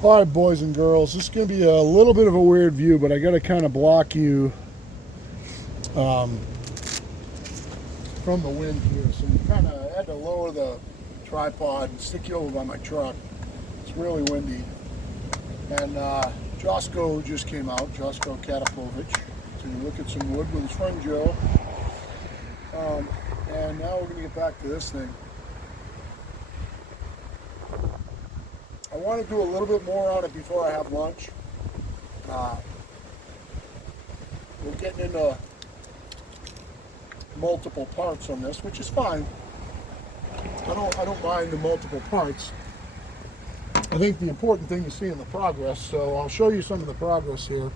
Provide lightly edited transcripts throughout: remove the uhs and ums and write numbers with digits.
All right, boys and girls, this is going to be a little bit of a weird view, but I got to kind of block you um, from the wind here. So you kind of had to lower the tripod and stick you over by my truck. It's really windy. And Josko just came out, Josko Katapovich, to look at some wood with his friend Joe. And now we're going to get back to this thing. I want to do a little bit more on it before I have lunch. We're getting into multiple parts on this, which is fine. I don't mind the multiple parts. I think the important thing is seeing the progress. So I'll show you some of the progress here.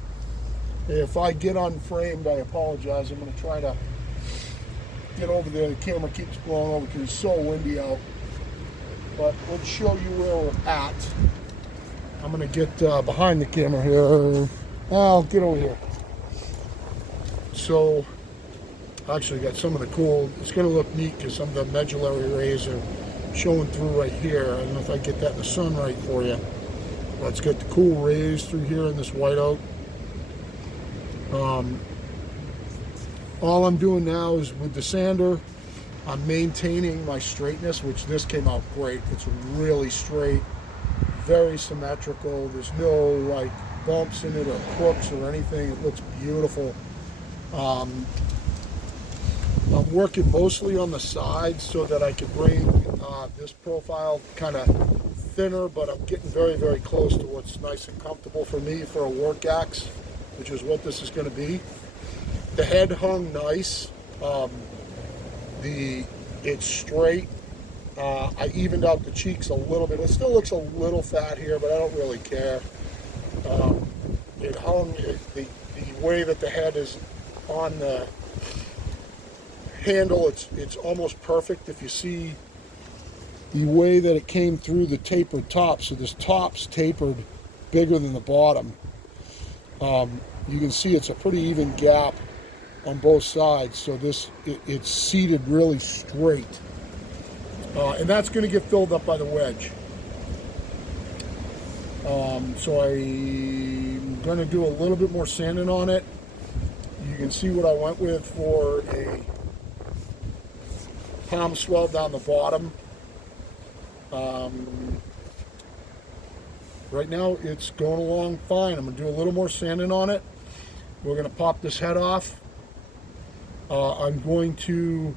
If I get unframed, I apologize. I'm going to try to get over there. The camera keeps blowing over because it's so windy out. But let's show you where we're at. I'm going to get behind the camera here. I'll get over here. So, actually got some of the cool, it's going to look neat because some of the medullary rays are showing through right here. I don't know if I get that in the sun right for you. Let's get the cool rays through here in this whiteout. All I'm doing now is with the sander, I'm maintaining my straightness, which this came out great. It's really straight, very symmetrical. There's no like bumps in it or crooks or anything. It looks beautiful. I'm working mostly on the sides so that I can bring this profile kind of thinner, but I'm getting very, very close to what's nice and comfortable for me for a work axe, which is what this is going to be. The head hung nice. It's straight. I evened out the cheeks a little bit. It still looks a little fat here, but I don't really care. It hung, the way that the head is on the handle, it's almost perfect. If you see the way that it came through the tapered top, so this top's tapered bigger than the bottom. You can see it's a pretty even gap on both sides, so it's seated really straight, and that's going to get filled up by the wedge. So I'm going to do a little bit more sanding on it. You can see what I went with for a palm swell down the bottom. Right now it's going along fine. I'm going to do a little more sanding on it. We're going to pop this head off. I'm going to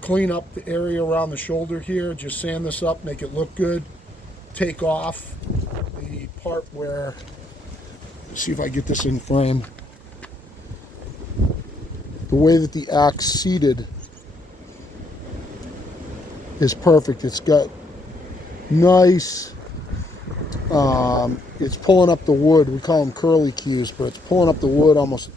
clean up the area around the shoulder here, just sand this up, make it look good. Take off the part where, let's see if I get this in frame. The way that the axe seated is perfect. It's got nice, it's pulling up the wood. We call them curly cues, but it's pulling up the wood almost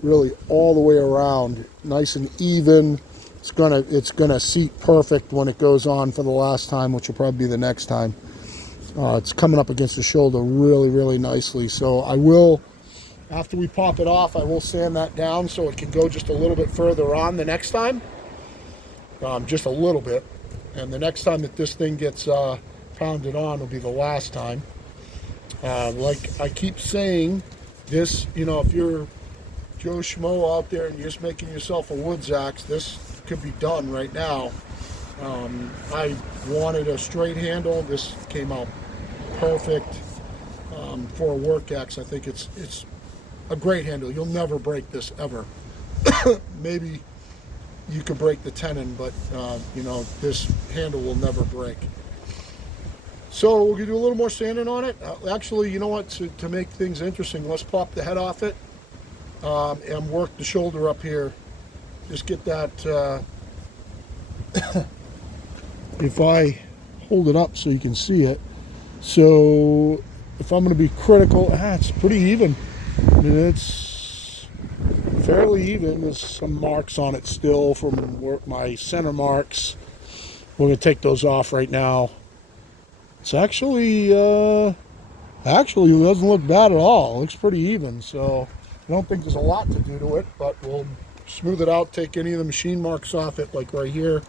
really all the way around, nice and even. It's gonna seat perfect when it goes on for the last time, which will probably be the next time. It's coming up against the shoulder really, really nicely. So I will, after we pop it off, I will sand that down so it can go just a little bit further on the next time, just a little bit. And the next time that this thing gets pounded on will be the last time. Like I keep saying, this, if you're Joe Schmo out there and you're just making yourself a woods axe, this could be done right now. I wanted a straight handle. This came out perfect for a work axe. I think it's a great handle. You'll never break this ever. Maybe you could break the tenon, but this handle will never break. So we're gonna do a little more sanding on it. Actually, you know what? To make things interesting, let's pop the head off it and work the shoulder up here. Just get that. If I hold it up so you can see it. So if I'm going to be critical, it's pretty even. I mean, it's fairly even. There's some marks on it still from my center marks. We're going to take those off right now. It's actually doesn't look bad at all. It looks pretty even. So I don't think there's a lot to do to it, but we'll smooth it out, take any of the machine marks off it, like right here.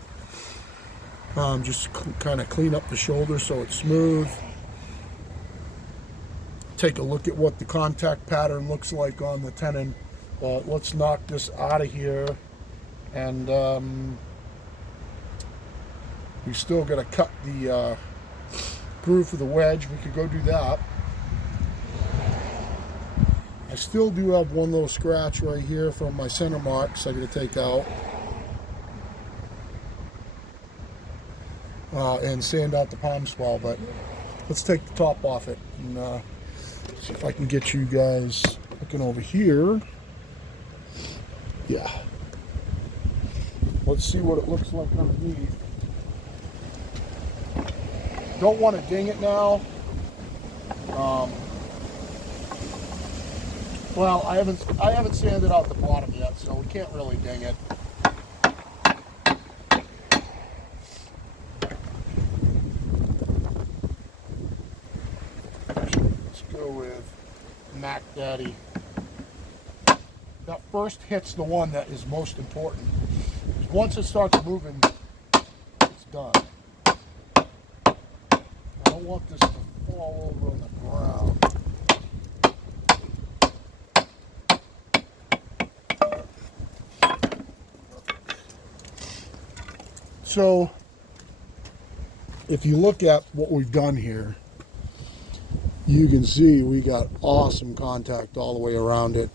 Just kind of clean up the shoulder so it's smooth. take a look at what the contact pattern looks like on the tenon. But let's knock this out of here. And we still got to cut the groove for the wedge. We could go do that. I still do have one little scratch right here from my center marks I got to take out. And sand out the palm swell, but let's take the top off it and see if I can get you guys looking over here. Yeah. Let's see what it looks like underneath. Don't want to ding it now. Well, I haven't sanded out the bottom yet, so we can't really ding it. Let's go with Mac Daddy. That first hit's the one that is most important. Once it starts moving, it's done. I don't want this to fall over on the ground. So, if you look at what we've done here, you can see we got awesome contact all the way around it.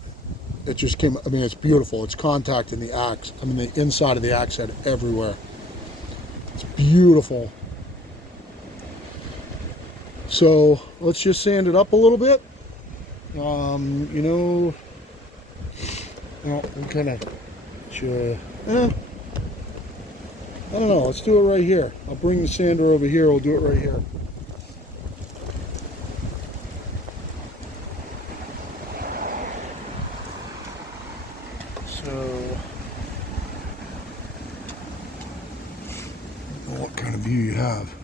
It just came, I mean, it's beautiful. It's contact in the axe. I mean, the inside of the axe head everywhere. It's beautiful. So let's just sand it up a little bit. You know, we kind of, I don't know. Let's do it right here. I'll bring the sander over here. We'll do it right here. So, I don't know what kind of view you have.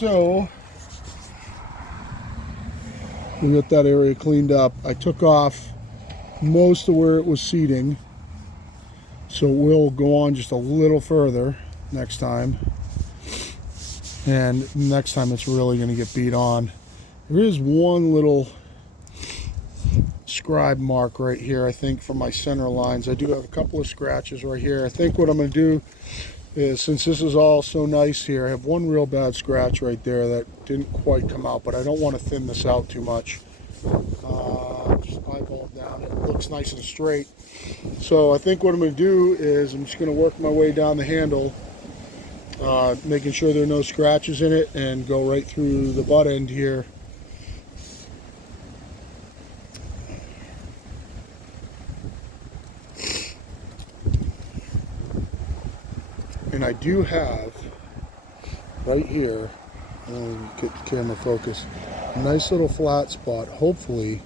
So we got that area cleaned up. I took off most of where it was seating, so we'll go on just a little further next time. And next time it's really going to get beat on. There is one little scribe mark right here, I think, from my center lines. I do have a couple of scratches right here. I think what I'm going to do is, since this is all so nice here, I have one real bad scratch right there that didn't quite come out, but I don't want to thin this out too much. Just eyeball down. It looks nice and straight. So I think what I'm going to do is I'm just going to work my way down the handle, making sure there are no scratches in it, and go right through the butt end here. And I do have right here, get the camera focus, a nice little flat spot. Hopefully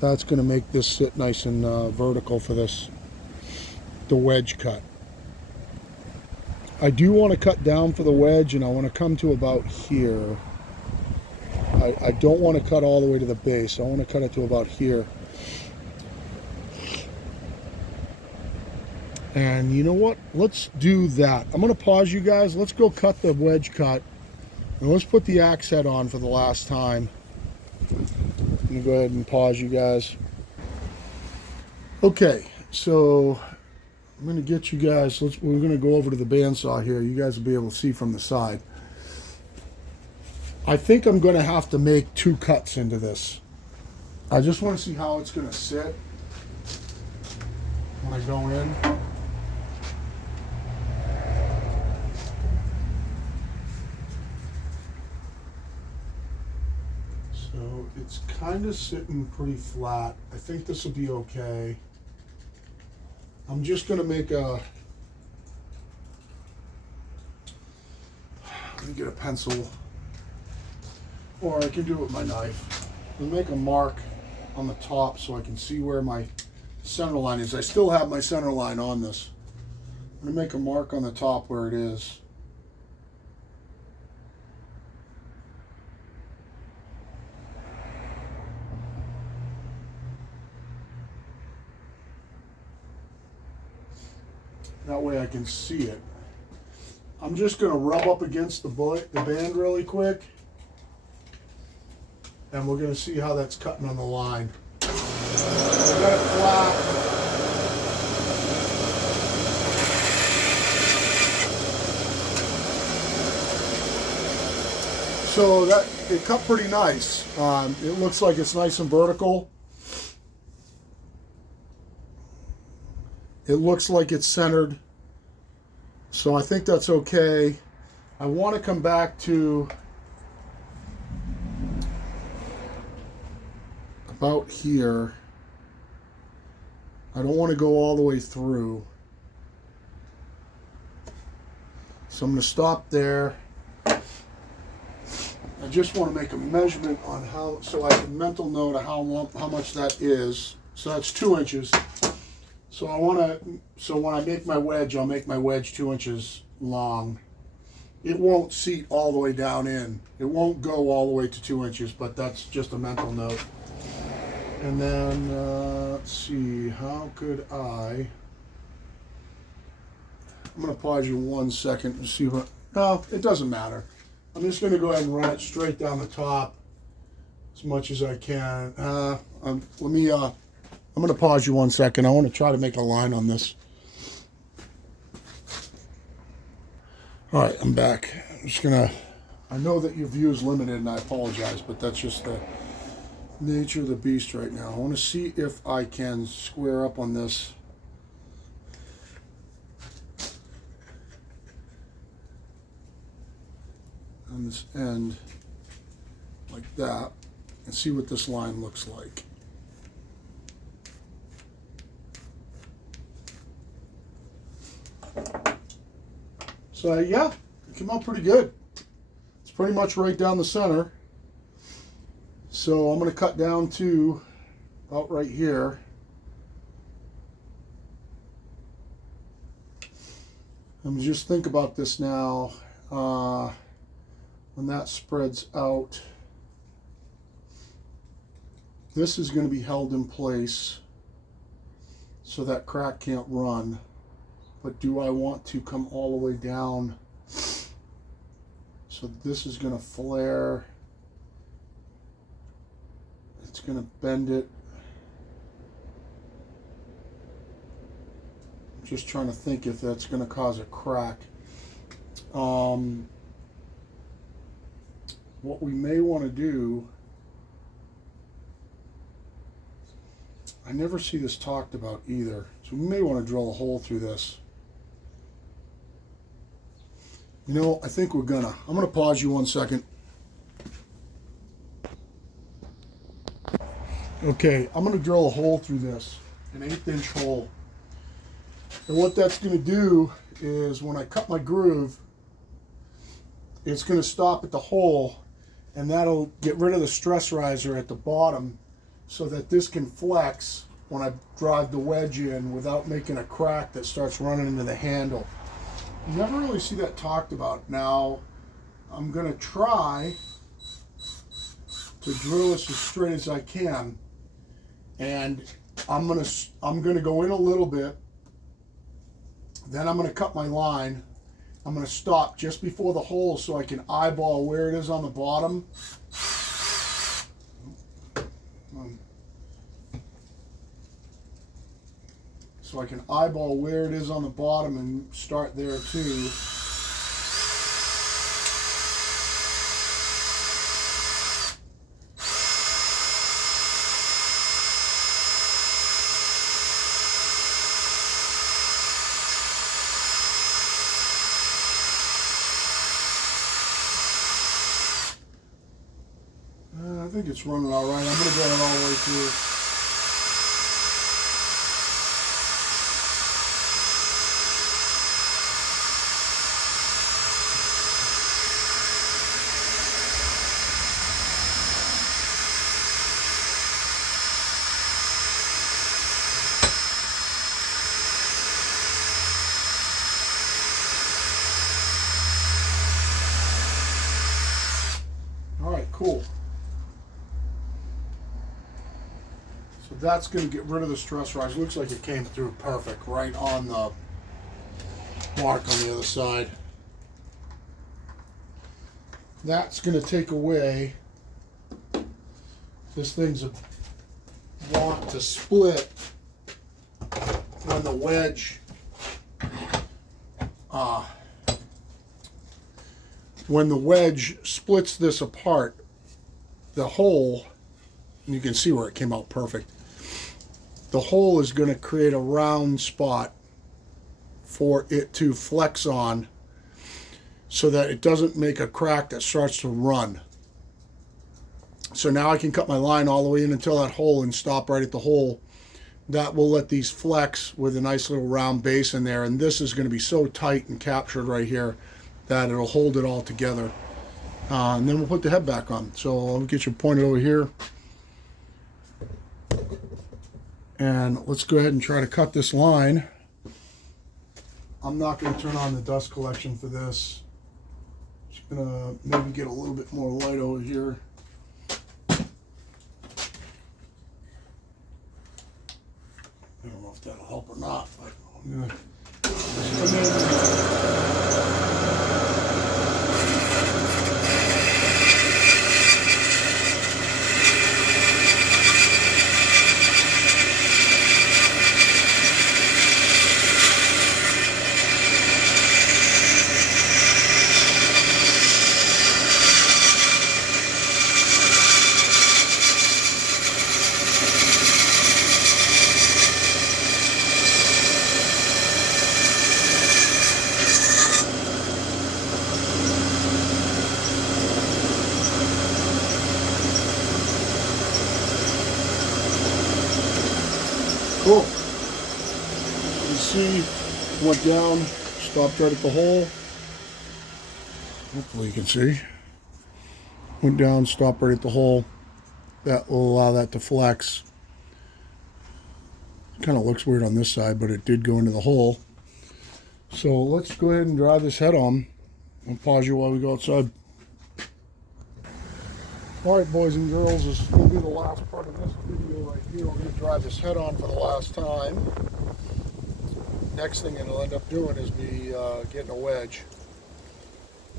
that's going to make this sit nice and vertical for the wedge cut. I do want to cut down for the wedge, and I want to come to about here. I don't want to cut all the way to the base. I want to cut it to about here. And you know what? Let's do that. I'm going to pause you guys. Let's go cut the wedge cut. And let's put the axe head on for the last time. I'm going to go ahead and pause you guys. Okay, so I'm going to get you guys, we're going to go over to the bandsaw here. You guys will be able to see from the side. I think I'm going to have to make 2 cuts into this. I just want to see how it's going to sit when I go in. So it's kind of sitting pretty flat. I think this will be okay. I'm just going to make let me get a pencil, or I can do it with my knife. I'll make a mark on the top so I can see where my center line is. I still have my center line on this. I'm going to make a mark on the top where it is. That way I can see it. I'm just going to rub up against the band really quick, and we're going to see how that's cutting on the line. I got it flat. So that it cut pretty nice. It looks like it's nice and vertical. It looks like it's centered. So I think that's okay. I want to come back to about here. I don't want to go all the way through. So I'm going to stop there. I just want to make a measurement on how, so I can mental note of how much that is. So that's 2 inches. So I want to, so when I make my wedge, I'll make my wedge 2 inches long. It won't seat all the way down in. It won't go all the way to 2 inches, but that's just a mental note. And then, let's see, how could I'm going to pause you 1 second to see what, no, it doesn't matter. I'm just going to go ahead and run it straight down the top as much as I can. I'm going to pause you 1 second. I want to try to make a line on this. All right, I'm back. I'm just going to, I know that your view is limited, and I apologize, but that's just the nature of the beast right now. I want to see if I can square up on this. On this end, like that, and see what this line looks like. So yeah, it came out pretty good. It's pretty much right down the center. So I'm going to cut down to about right here. I'm just think about this now. when that spreads out, this is going to be held in place so that crack can't run. But do I want to come all the way down? So this is going to flare. It's going to bend it. I'm just trying to think if that's going to cause a crack. What we may want to do, I never see this talked about either, so we may want to drill a hole through this. You know, I think I'm gonna pause you 1 second. Okay, I'm gonna drill a hole through this, an 1/8-inch hole. And what that's gonna do is when I cut my groove, it's gonna stop at the hole, and that'll get rid of the stress riser at the bottom so that this can flex when I drive the wedge in without making a crack that starts running into the handle. You never really see that talked about. Now, I'm going to try to drill this as straight as I can, and I'm going to go in a little bit, then I'm going to cut my line. I'm going to stop just before the hole so I can eyeball where it is on the bottom. So I can eyeball where it is on the bottom and start there too. I think it's running all right. I'm going to get it all the way through. All right, cool. So that's going to get rid of the stress rise. Looks like it came through perfect right on the mark on the other side. That's going to take away, this thing's a want to split when the wedge splits this apart, the hole, and you can see where it came out perfect. The hole is going to create a round spot for it to flex on so that it doesn't make a crack that starts to run. So now I can cut my line all the way in until that hole and stop right at the hole. That will let these flex with a nice little round base in there, and this is going to be so tight and captured right here that it'll hold it all together. And then we'll put the head back on. So I'll get you pointed over here. And let's go ahead and try to cut this line. I'm not going to turn on the dust collection for this. Just going to maybe get a little bit more light over here. I don't know if that'll help or not, but I'm going to just come in. Cool. You see, went down, stopped right at the hole. Hopefully you can see. Went down, stopped right at the hole. That will allow that to flex. Kind of looks weird on this side, but it did go into the hole. So let's go ahead and drive this head on. I'll pause you while we go outside. Alright, boys and girls, this is going to be the last part of this video right here. We're going to drive this head on for the last time. Next thing it'll end up doing is be getting a wedge.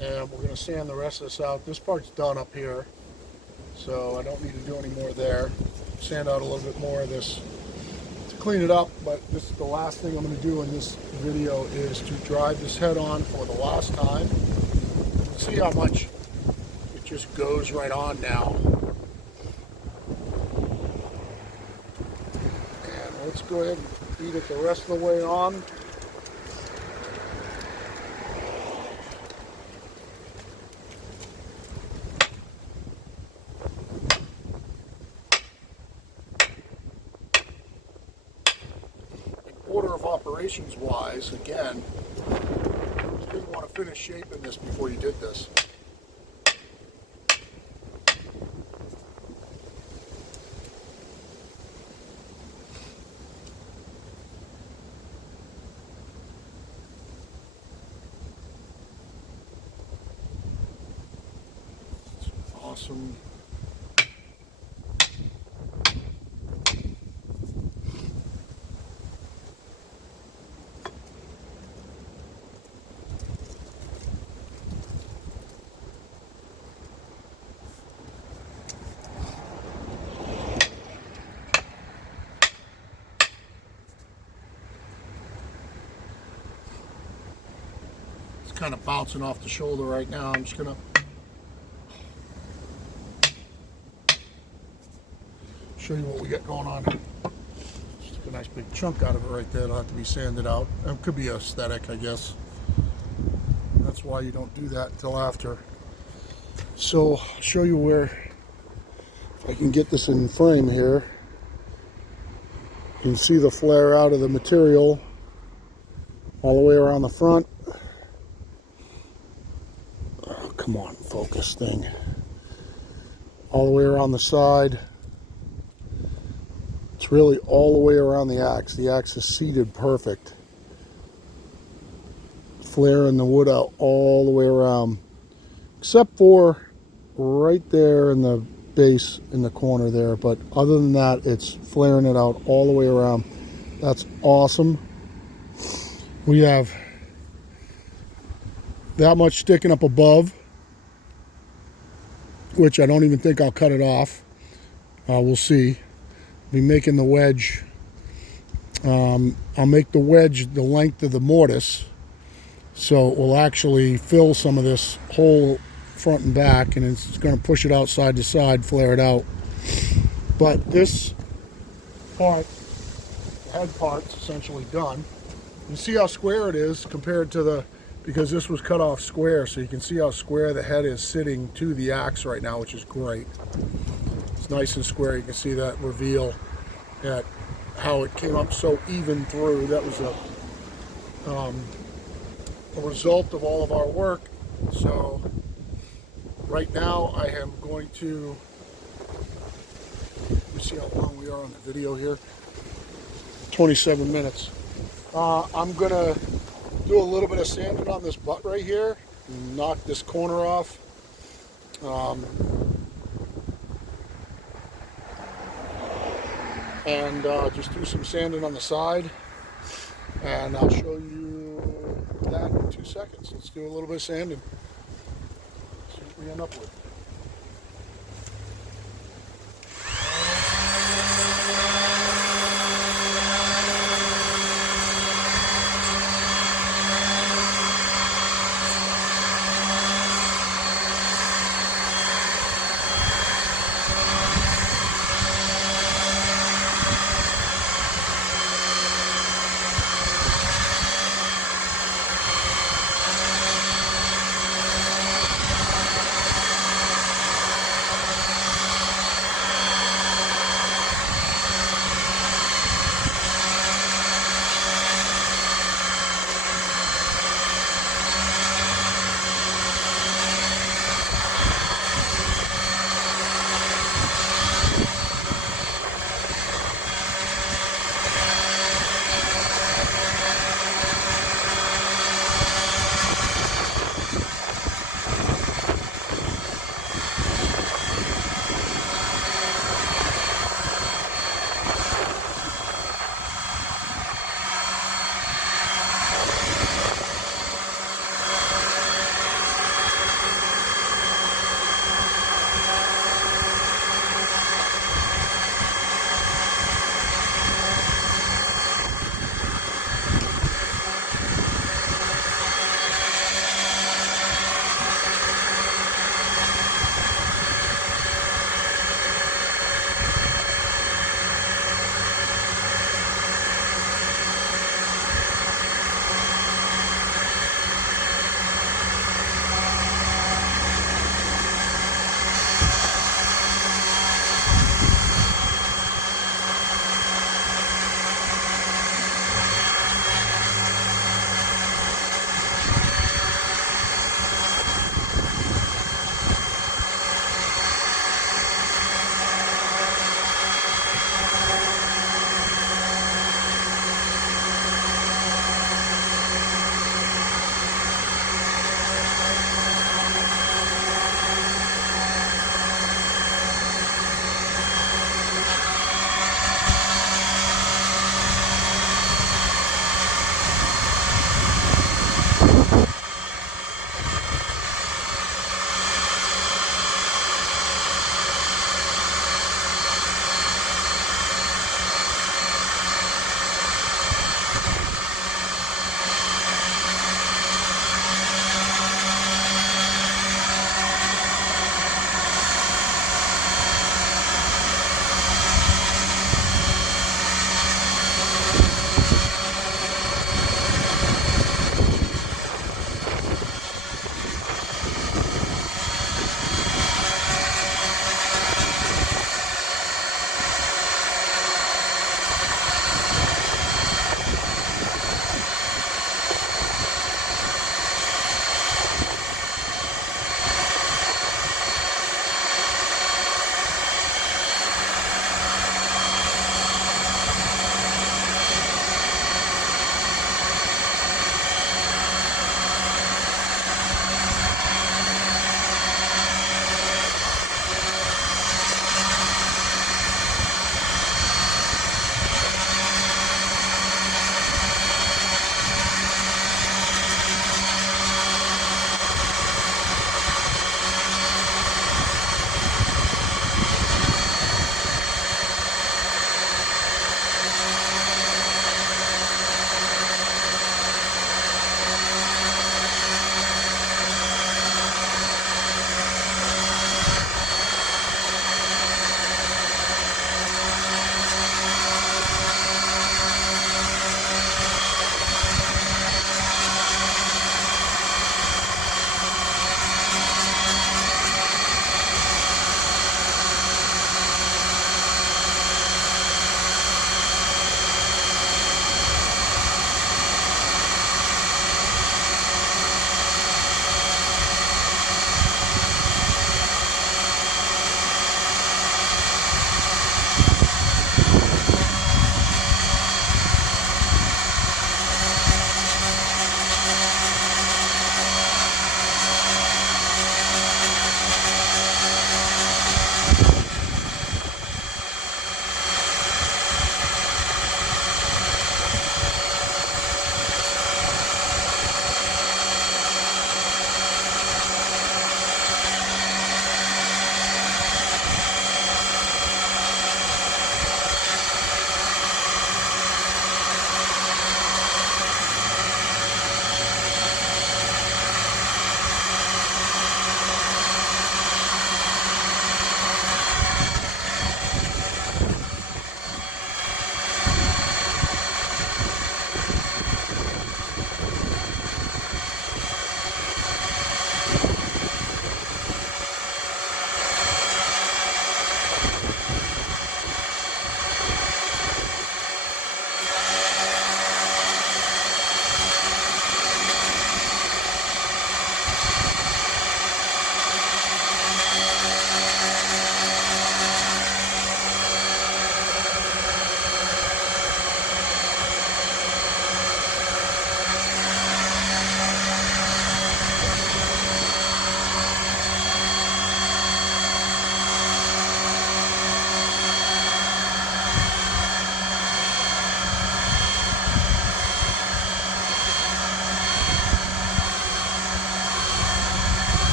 And we're going to sand the rest of this out. This part's done up here, so I don't need to do any more there. Sand out a little bit more of this to clean it up, but this is the last thing I'm going to do in this video is to drive this head on for the last time. See how much just goes right on now. And let's go ahead and feed it the rest of the way on. In order of operations wise, again, you didn't want to finish shaping this before you did this. Awesome. It's kind of bouncing off the shoulder right now. I'm just gonna show you what we got going on here. Just took a nice big chunk out of it right there. It'll have to be sanded out. It could be aesthetic, I guess. That's why you don't do that until after. So I'll show you where, if I can get this in frame here, you can see the flare out of the material all the way around the front. Oh, come on, focus thing. All the way around the side. It's really all the way around the axe. The axe is seated perfect. Flaring the wood out all the way around. Except for right there in the base in the corner there. But other than that, it's flaring it out all the way around. That's awesome. We have that much sticking up above, which I don't even think I'll cut it off. We'll see. Be making the wedge. I'll make the wedge the length of the mortise, so it will actually fill some of this whole front and back, and it's going to push it out side to side, flare it out. But this part, the head part's essentially done. You see how square it is compared to the, because this was cut off square, so you can see how square the head is sitting to the axe right now, which is great. It's nice and square. You can see that reveal at how it came up so even through. That was a result of all of our work. So right now I am going to, let me see how long we are on the video here. 27 minutes. I'm gonna do a little bit of sanding on this butt right here, knock this corner off. And just do some sanding on the side, and I'll show you that in 2 seconds. Let's do a little bit of sanding, see what we end up with.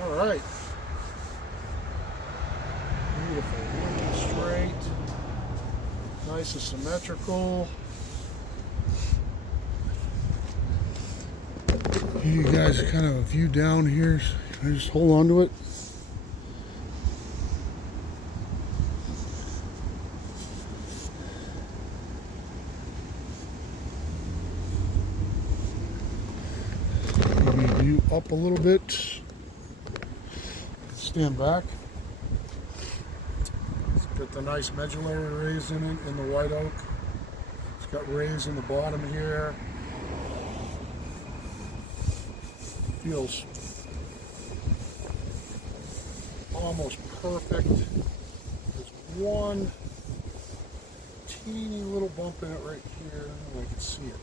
All right. Beautiful. Looking straight. Nice and symmetrical. You guys kind of a view down here. Can I just hold on to it? Maybe view up a little bit. Stand back. It's got the nice medullary rays in it in the white oak. It's got rays in the bottom here. Feels almost perfect. There's one teeny little bump in it right here. I can see it.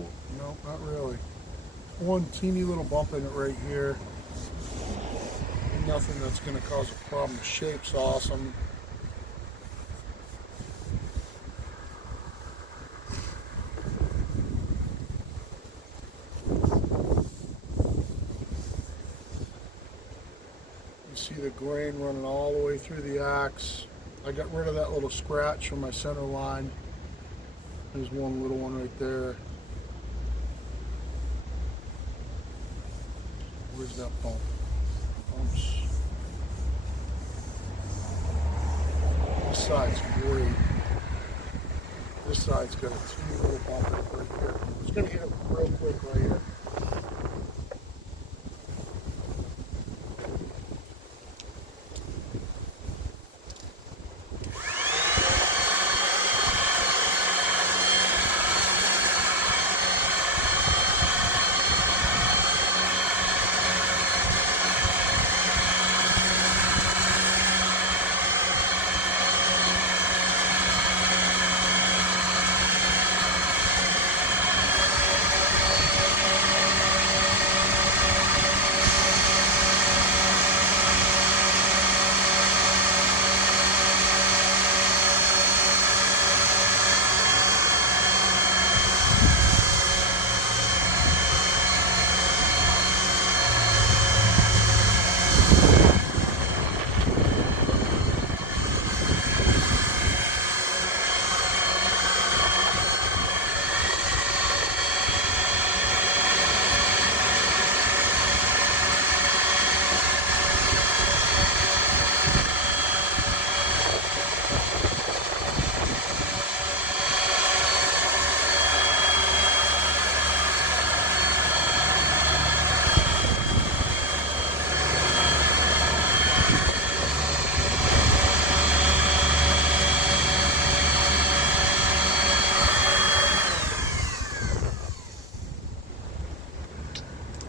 Oh, no, not really. One teeny little bump in it right here. Nothing that's going to cause a problem. The shape's awesome. You see the grain running all the way through the axe. I got rid of that little scratch from my center line. There's one little one right there. Where's that bump? Bumps. This side's great. This side's got a teeny little bump in it right here. I'm just going to hit it real quick right here.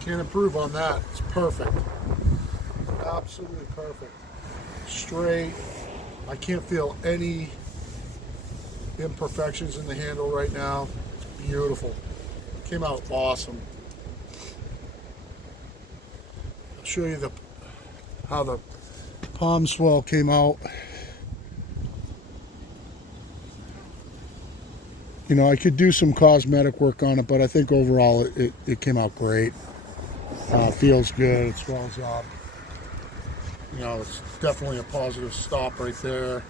Can't improve on that. It's perfect. Absolutely perfect. Straight. I can't feel any imperfections in the handle right now. It's beautiful. Came out awesome. I'll show you how the palm swell came out. You know, I could do some cosmetic work on it, but I think overall it came out great. Feels good. It swells up. You know, it's definitely a positive stop right there.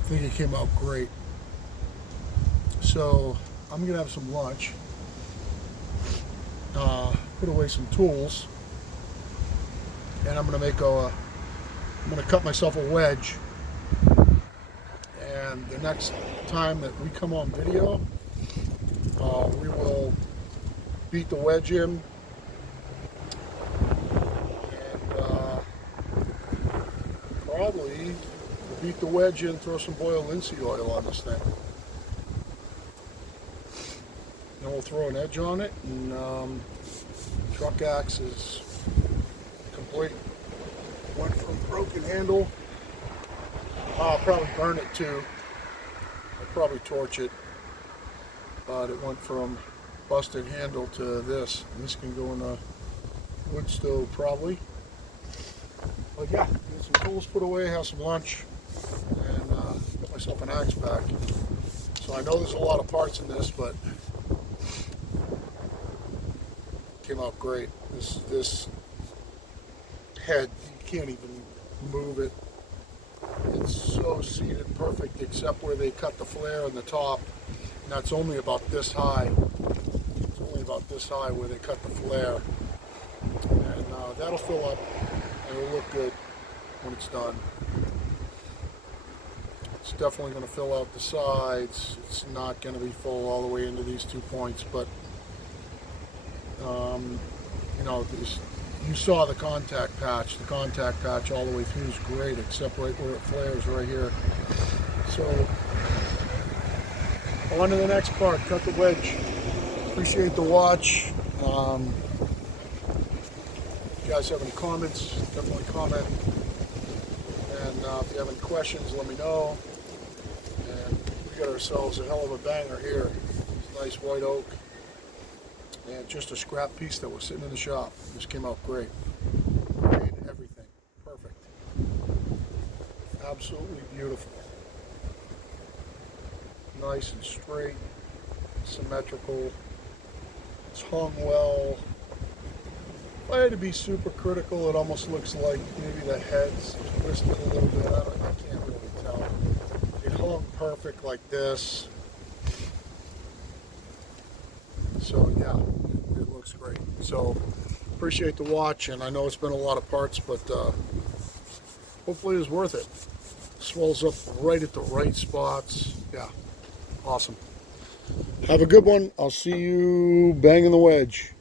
I think it came out great. So I'm gonna have some lunch. Put away some tools, and I'm gonna cut myself a wedge. And the next time that we come on video, we will beat the wedge in, and probably beat the wedge in, throw some boiled linseed oil on this thing. Then we'll throw an edge on it, and truck axe is complete. Went from broken handle. I'll probably burn it too. I'll probably torch it. But it went from busted handle to this. And this can go in a wood stove probably. But yeah, get some tools put away, have some lunch, and get myself an axe back. So I know there's a lot of parts in this, but came out great. This head, you can't even move it. It's so seated perfect, except where they cut the flare on the top, and that's only about this high. It's only about this high where they cut the flare, and that'll fill up, and it'll look good when it's done. It's definitely going to fill out the sides. It's not going to be full all the way into these 2 points, but you know, you saw the contact patch. The contact patch all the way through is great, except right where it flares right here. So on to the next part, cut the wedge. Appreciate the watch. If you guys have any comments, definitely comment. And if you have any questions, let me know. And we got ourselves a hell of a banger here. It's nice white oak. And just a scrap piece that was sitting in the shop. This came out great. Made everything perfect. Absolutely beautiful. Nice and straight, symmetrical. It's hung well. If I had to be super critical, it almost looks like maybe the head's twisted a little bit. I can't really tell. It hung perfect like this. So yeah, it looks great. So appreciate the watch, and I know it's been a lot of parts, but hopefully it was worth it. Swells up right at the right spots. Yeah, awesome. Have a good one. I'll see you banging the wedge.